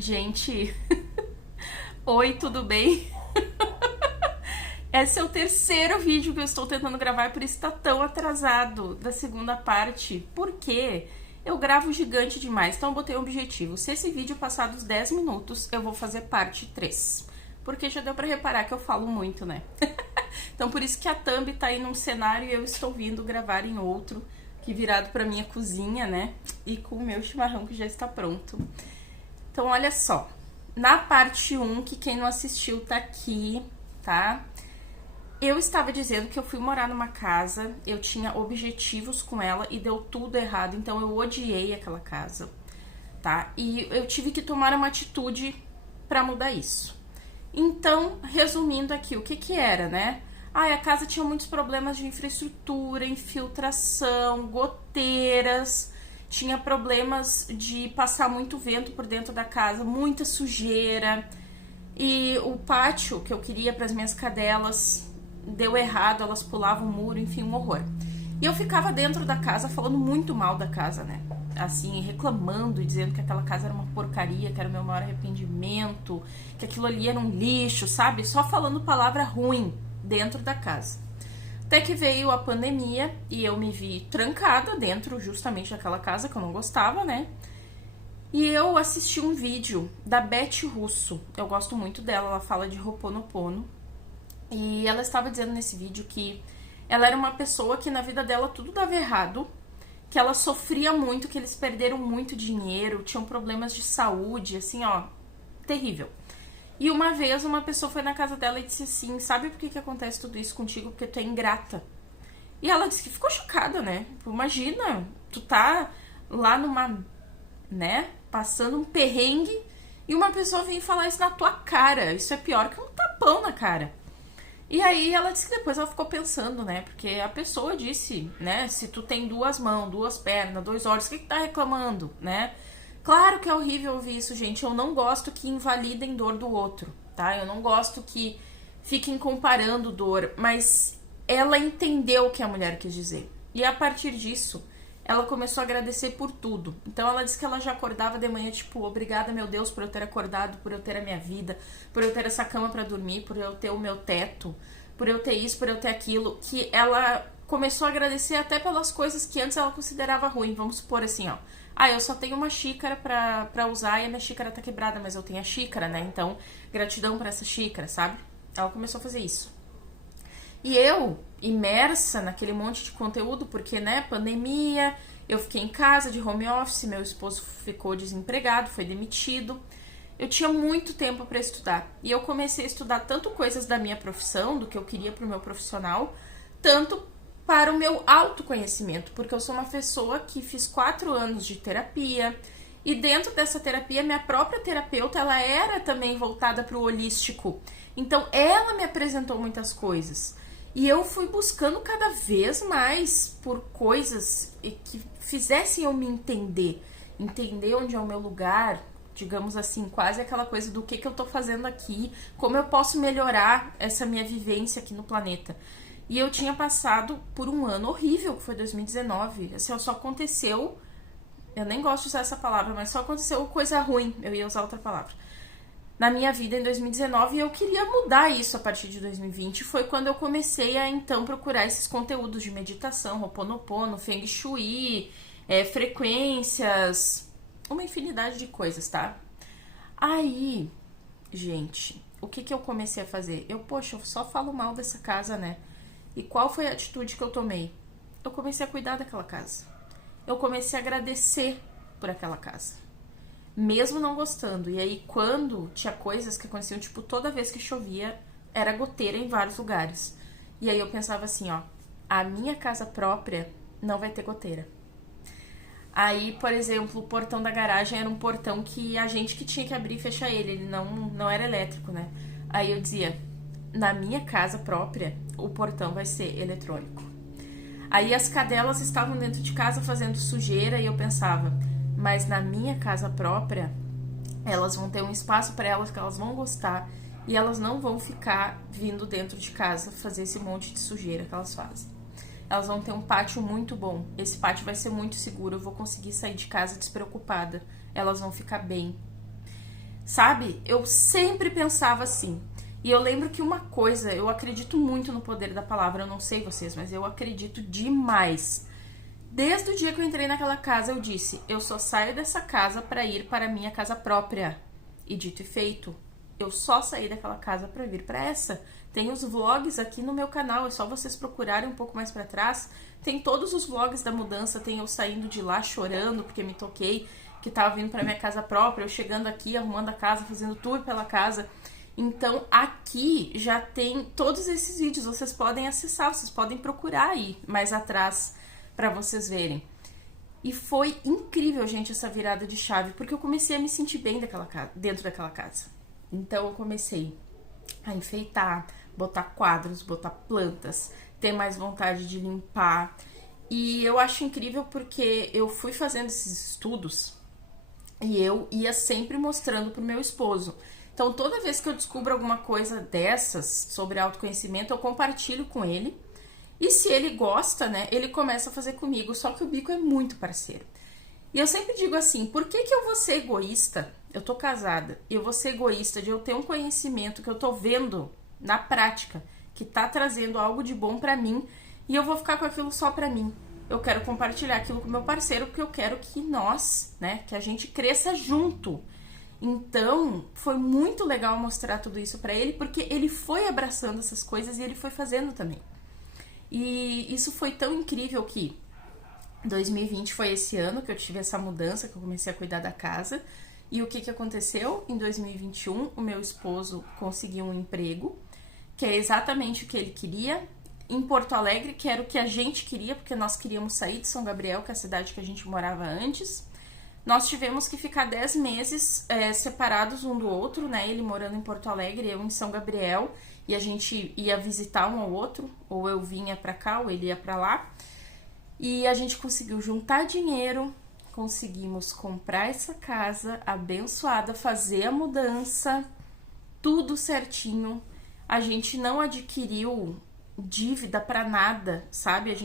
Gente, oi, tudo bem? Esse é o terceiro vídeo que eu estou tentando gravar e por isso tá tão atrasado da segunda parte. Por quê? Eu gravo gigante demais, então eu botei um objetivo. Se esse vídeo passar dos 10 minutos, eu vou fazer parte 3. Porque já deu pra reparar que eu falo muito, né? Então por isso que a thumb tá aí num cenário e eu estou vindo gravar em outro, que virado pra minha cozinha, né? E com o meu chimarrão que já está pronto. Então olha só, na parte 1, que quem não assistiu tá aqui, tá? Eu estava dizendo que eu fui morar numa casa, eu tinha objetivos com ela e deu tudo errado, então eu odiei aquela casa, tá? E eu tive que tomar uma atitude pra mudar isso. Então, resumindo aqui, o que que era, né? A casa tinha muitos problemas de infraestrutura, infiltração, goteiras, tinha problemas de passar muito vento por dentro da casa, muita sujeira. E o pátio que eu queria para as minhas cadelas deu errado, elas pulavam o muro, enfim, um horror. E eu ficava dentro da casa falando muito mal da casa, né? Assim, reclamando e dizendo que aquela casa era uma porcaria, que era o meu maior arrependimento, que aquilo ali era um lixo, sabe? Só falando palavra ruim dentro da casa. Até que veio a pandemia e eu me vi trancada dentro justamente daquela casa que eu não gostava, né? E eu assisti um vídeo da Beth Russo. Eu gosto muito dela, ela fala de Ho'oponopono. E ela estava dizendo nesse vídeo que ela era uma pessoa que na vida dela tudo dava errado, que ela sofria muito, que eles perderam muito dinheiro, tinham problemas de saúde, assim, ó, terrível. E uma vez uma pessoa foi na casa dela e disse assim, sabe por que acontece tudo isso contigo? Porque tu é ingrata. E ela disse que ficou chocada, né? Imagina, tu tá lá numa, né, passando um perrengue e uma pessoa vem falar isso na tua cara. Isso é pior que um tapão na cara. E aí ela disse que depois ela ficou pensando, né? Porque a pessoa disse, né? Se tu tem duas mãos, duas pernas, dois olhos, o que tá reclamando, né? Claro que é horrível ouvir isso, gente. Eu não gosto que invalidem dor do outro, tá? Eu não gosto que fiquem comparando dor, mas ela entendeu o que a mulher quis dizer. E a partir disso, ela começou a agradecer por tudo. Então ela disse que ela já acordava de manhã, tipo, obrigada, meu Deus, por eu ter acordado, por eu ter a minha vida, por eu ter essa cama pra dormir, por eu ter o meu teto, por eu ter isso, por eu ter aquilo. Que ela começou a agradecer até pelas coisas que antes ela considerava ruim. Vamos supor assim, ó. Eu só tenho uma xícara pra usar e a minha xícara tá quebrada, mas eu tenho a xícara, né? Então, gratidão por essa xícara, sabe? Ela começou a fazer isso. E eu, imersa naquele monte de conteúdo, porque, né, pandemia, eu fiquei em casa de home office, meu esposo ficou desempregado, foi demitido. Eu tinha muito tempo para estudar. E eu comecei a estudar tanto coisas da minha profissão, do que eu queria pro meu profissional, tanto para o meu autoconhecimento, porque eu sou uma pessoa que fiz 4 anos de terapia, e dentro dessa terapia, minha própria terapeuta, ela era também voltada para o holístico. Então, ela me apresentou muitas coisas. E eu fui buscando cada vez mais por coisas que fizessem eu me entender. Entender onde é o meu lugar, digamos assim, quase aquela coisa do que eu tô fazendo aqui, como eu posso melhorar essa minha vivência aqui no planeta. E eu tinha passado por um ano horrível, que foi 2019. Assim, só aconteceu, eu nem gosto de usar essa palavra, mas só aconteceu coisa ruim, eu ia usar outra palavra, na minha vida em 2019, e eu queria mudar isso a partir de 2020. Foi quando eu comecei a, então, procurar esses conteúdos de meditação, Ho'oponopono, Feng Shui, frequências, uma infinidade de coisas, tá? Aí, gente, o que eu comecei a fazer? Poxa, eu só falo mal dessa casa, né? E qual foi a atitude que eu tomei? Eu comecei a cuidar daquela casa. Eu comecei a agradecer por aquela casa. Mesmo não gostando. E aí, quando tinha coisas que aconteciam, tipo, toda vez que chovia, era goteira em vários lugares. E aí eu pensava assim, ó, a minha casa própria não vai ter goteira. Aí, por exemplo, o portão da garagem era um portão que a gente que tinha que abrir e fechar ele não era elétrico, né? Aí eu dizia, na minha casa própria, o portão vai ser eletrônico. Aí as cadelas estavam dentro de casa fazendo sujeira e eu pensava, mas na minha casa própria, elas vão ter um espaço para elas que elas vão gostar e elas não vão ficar vindo dentro de casa fazer esse monte de sujeira que elas fazem. Elas vão ter um pátio muito bom, esse pátio vai ser muito seguro, eu vou conseguir sair de casa despreocupada, elas vão ficar bem. sabe? Eu sempre pensava assim. E eu lembro que uma coisa, eu acredito muito no poder da palavra, eu não sei vocês, mas eu acredito demais. Desde o dia que eu entrei naquela casa, eu disse, eu só saio dessa casa para ir para a minha casa própria. E dito e feito, eu só saí daquela casa para vir para essa. Tem os vlogs aqui no meu canal, é só vocês procurarem um pouco mais para trás. Tem todos os vlogs da mudança, tem eu saindo de lá chorando porque me toquei, que tava vindo para minha casa própria, eu chegando aqui, arrumando a casa, fazendo tour pela casa. Então aqui já tem todos esses vídeos, vocês podem acessar, vocês podem procurar aí mais atrás para vocês verem. E foi incrível, gente, essa virada de chave, porque eu comecei a me sentir bem dentro daquela casa. Então eu comecei a enfeitar, botar quadros, botar plantas, ter mais vontade de limpar. E eu acho incrível porque eu fui fazendo esses estudos e eu ia sempre mostrando pro meu esposo. Então toda vez que eu descubro alguma coisa dessas sobre autoconhecimento, eu compartilho com ele. E se ele gosta, né, ele começa a fazer comigo, só que o Bico é muito parceiro. E eu sempre digo assim, por que eu vou ser egoísta? Eu tô casada, e eu vou ser egoísta de eu ter um conhecimento que eu tô vendo na prática, que tá trazendo algo de bom pra mim, e eu vou ficar com aquilo só pra mim. Eu quero compartilhar aquilo com meu parceiro, porque eu quero que nós, né, que a gente cresça junto. Então, foi muito legal mostrar tudo isso pra ele, porque ele foi abraçando essas coisas e ele foi fazendo também. E isso foi tão incrível que 2020 foi esse ano que eu tive essa mudança, que eu comecei a cuidar da casa. E o que aconteceu? Em 2021, o meu esposo conseguiu um emprego, que é exatamente o que ele queria, em Porto Alegre, que era o que a gente queria, porque nós queríamos sair de São Gabriel, que é a cidade que a gente morava antes. Nós tivemos que ficar 10 meses separados um do outro, né? Ele morando em Porto Alegre, eu em São Gabriel, e a gente ia visitar um ao outro, ou eu vinha pra cá, ou ele ia pra lá. E a gente conseguiu juntar dinheiro, conseguimos comprar essa casa abençoada, fazer a mudança, tudo certinho. A gente não adquiriu dívida pra nada, sabe?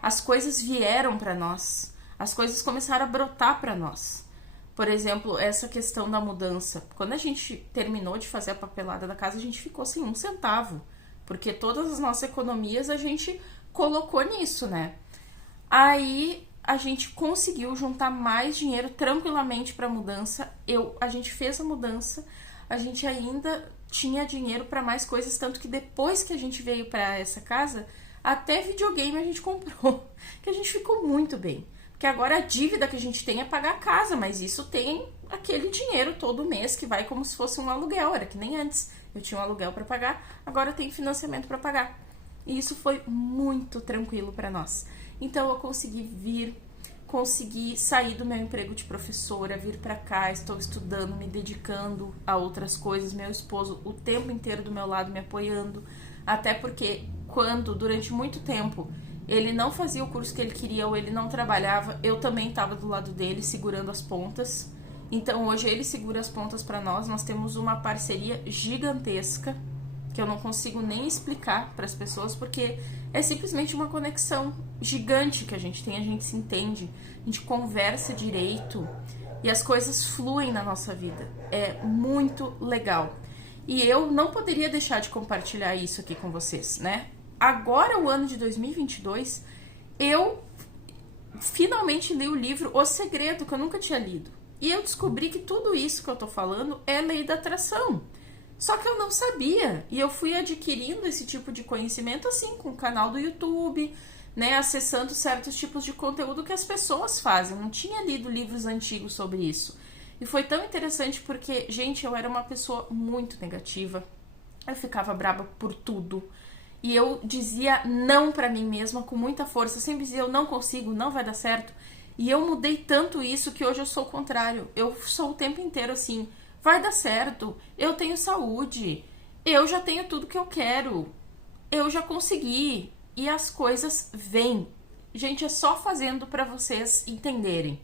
As coisas vieram pra nós. As coisas começaram a brotar para nós. Por exemplo, essa questão da mudança. Quando a gente terminou de fazer a papelada da casa, a gente ficou sem um centavo. Porque todas as nossas economias a gente colocou nisso, né? Aí a gente conseguiu juntar mais dinheiro tranquilamente para a mudança. A gente fez a mudança, a gente ainda tinha dinheiro para mais coisas. Tanto que depois que a gente veio para essa casa, até videogame a gente comprou. Que a gente ficou muito bem. Porque agora a dívida que a gente tem é pagar a casa, mas isso tem aquele dinheiro todo mês que vai como se fosse um aluguel, era que nem antes. Eu tinha um aluguel para pagar, agora eu tenho financiamento para pagar. E isso foi muito tranquilo para nós. Então eu consegui sair do meu emprego de professora, vir para cá, estou estudando, me dedicando a outras coisas, meu esposo o tempo inteiro do meu lado me apoiando, até porque durante muito tempo ele não fazia o curso que ele queria ou ele não trabalhava, eu também estava do lado dele segurando as pontas. Então hoje ele segura as pontas para nós temos uma parceria gigantesca que eu não consigo nem explicar para as pessoas, porque é simplesmente uma conexão gigante que a gente tem, a gente se entende, a gente conversa direito e as coisas fluem na nossa vida. É muito legal. E eu não poderia deixar de compartilhar isso aqui com vocês, né? Agora, o ano de 2022, eu finalmente li o livro O Segredo, que eu nunca tinha lido. E eu descobri que tudo isso que eu tô falando é lei da atração. Só que eu não sabia. E eu fui adquirindo esse tipo de conhecimento assim, com o canal do YouTube, né? Acessando certos tipos de conteúdo que as pessoas fazem. Eu não tinha lido livros antigos sobre isso. E foi tão interessante porque, gente, eu era uma pessoa muito negativa. Eu ficava brava por tudo. E eu dizia não pra mim mesma com muita força. Eu sempre dizia, eu não consigo, não vai dar certo. E eu mudei tanto isso que hoje eu sou o contrário. Eu sou o tempo inteiro assim, vai dar certo, eu tenho saúde, eu já tenho tudo que eu quero, eu já consegui. E as coisas vêm. Gente, é só fazendo pra vocês entenderem.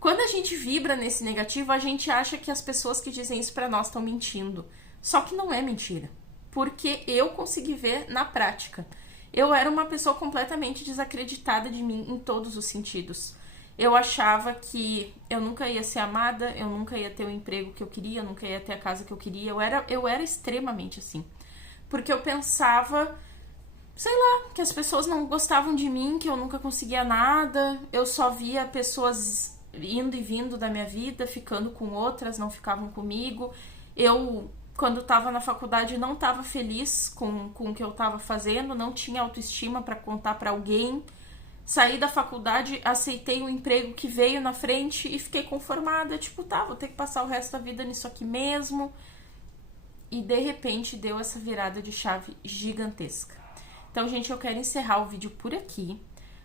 Quando a gente vibra nesse negativo, a gente acha que as pessoas que dizem isso pra nós estão mentindo. Só que não é mentira. Porque eu consegui ver na prática. Eu era uma pessoa completamente desacreditada de mim em todos os sentidos. Eu achava que eu nunca ia ser amada, eu nunca ia ter o emprego que eu queria, eu nunca ia ter a casa que eu queria. Eu era extremamente assim. Porque eu pensava, sei lá, que as pessoas não gostavam de mim, que eu nunca conseguia nada. Eu só via pessoas indo e vindo da minha vida, ficando com outras, não ficavam comigo. Eu, quando estava na faculdade, não estava feliz com o que eu estava fazendo, não tinha autoestima para contar para alguém. Saí da faculdade, aceitei um emprego que veio na frente e fiquei conformada. Tipo, tá, vou ter que passar o resto da vida nisso aqui mesmo. E de repente deu essa virada de chave gigantesca. Então, gente, eu quero encerrar o vídeo por aqui,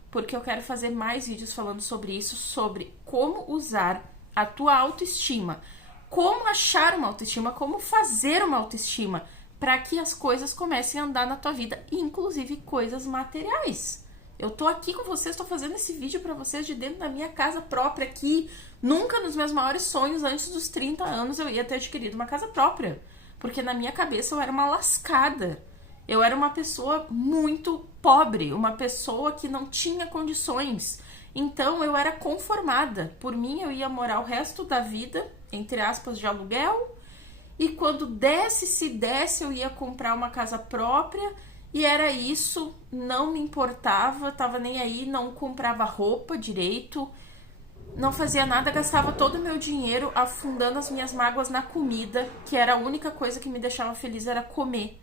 porque eu quero fazer mais vídeos falando sobre isso, sobre como usar a tua autoestima, como achar uma autoestima, como fazer uma autoestima, para que as coisas comecem a andar na tua vida, inclusive coisas materiais. Eu tô aqui com vocês, tô fazendo esse vídeo pra vocês de dentro da minha casa própria aqui. Nunca nos meus maiores sonhos, antes dos 30 anos, eu ia ter adquirido uma casa própria. Porque na minha cabeça eu era uma lascada. Eu era uma pessoa muito pobre, uma pessoa que não tinha condições. Então eu era conformada. Por mim eu ia morar o resto da vida, entre aspas, de aluguel. E quando se desse, eu ia comprar uma casa própria. E era isso, não me importava, tava nem aí, não comprava roupa direito, não fazia nada, gastava todo o meu dinheiro afundando as minhas mágoas na comida, que era a única coisa que me deixava feliz, era comer.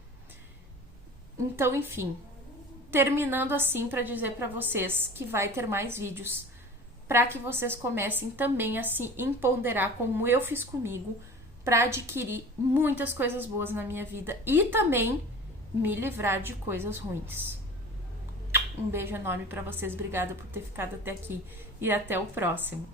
Então, enfim, terminando assim para dizer para vocês que vai ter mais vídeos, para que vocês comecem também a se empoderar como eu fiz comigo, para adquirir muitas coisas boas na minha vida e também me livrar de coisas ruins. Um beijo enorme pra vocês, obrigada por ter ficado até aqui e até o próximo.